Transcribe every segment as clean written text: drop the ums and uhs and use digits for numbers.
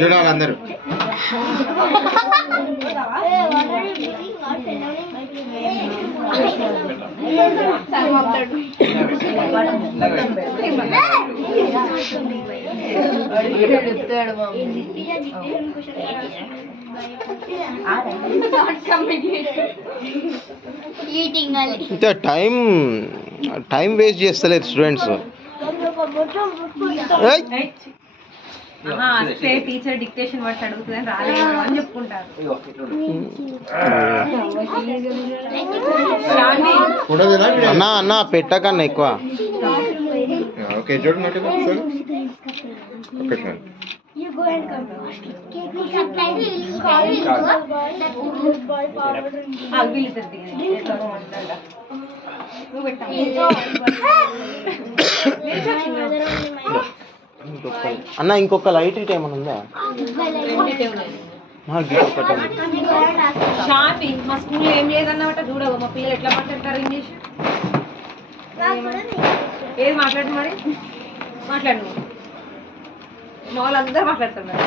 చూడాలి అందరూ. ఇంత టైం వేస్ట్ చేస్తలేదు స్టూడెంట్స్. టీచర్ డిక్టేషన్ వర్డ్స్ అడుగుతుందని రాలేదు అని చెప్పుకుంటారు. అన్నా అన్నా పెట్టకన్నా ఎక్కువ. ఓకే చూడండి అన్న ఇంకొక లైట్ ఇట్ ఏమైనా ఉందా? షార్పి మా స్కూల్లో ఏం లేదన్నమాట. చూడవు మా పిల్లలు ఎట్లా మాట్లాడతారు ఇంగ్లీష్. ఏది మాట్లాడు మరి మాట్లాడు. మా వాళ్ళందరూ మాట్లాడుతున్నారు.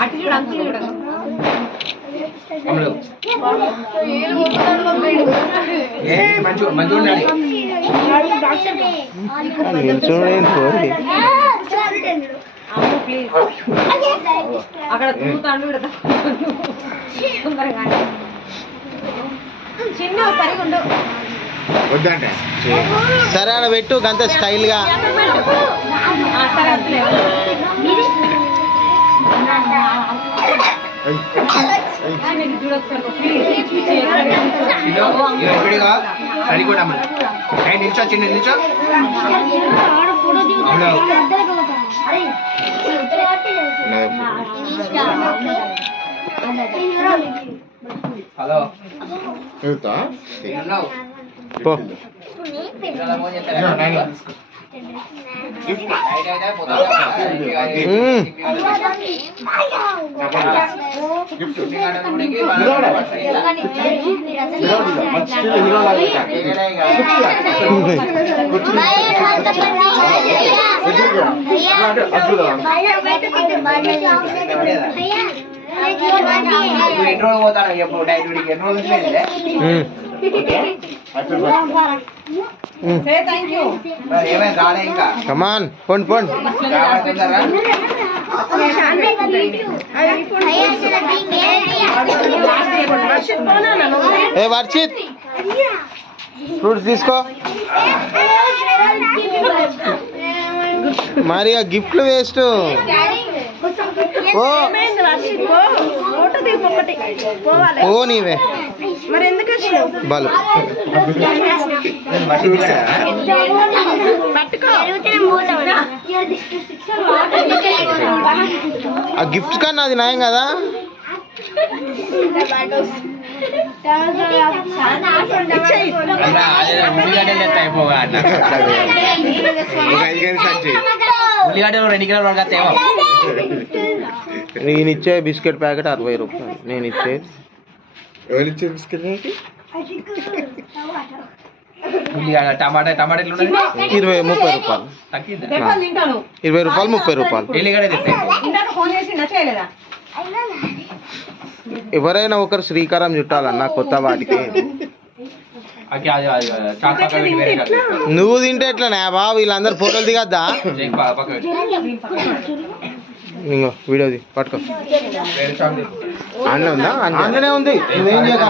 అటు చూడు అంకుల్ చూడదు. అక్కడ తూతాడు చిన్న సరిగా ఉండవు. వద్దంటే సరే అలా పెట్టు గంత స్టైల్గా. నిల్చో చిన్న నిల్చో. హలో ఎన్ని రోజులు పోతాను ఎప్పుడు డైరెక్ట్ ఎన్ని రోజులు కమాన్ పోండి పోండి. ఏ వర్షిత్ ఫ్రూట్స్ తీసుకో. మరి ఆ గిఫ్ట్లు వేస్ట్. ఓ నీవే బలు ఆ గిఫ్ట్స్ కన్నా అది నయం కదా. నేను ఇచ్చే బిస్కెట్ ప్యాకెట్ 60 రూపాయలు. నేను ఇచ్చే ఎవరిచ్చే బిస్కెట్ 20 రూపాయలు. 20 రూపాయలు 30 రూపాయలు. ఎవరైనా ఒకరు శ్రీకారం చుట్టాలన్నా కొత్త వాటికి. అది చాక్ పక్కన పెట్టి వేరే చాక్ తీసుకో. నువ్వు తింటే ఎట్లా బాబు వీళ్ళందరూ ఫోటోలు దిగద్దా జేక్ పక్కన పెట్టి ఇంకో వీడియోది పట్టుకో వేరే చాక్ తీసుకో. అందులో ఉందా అందులోనే ఉంది నువ్వేం చేయక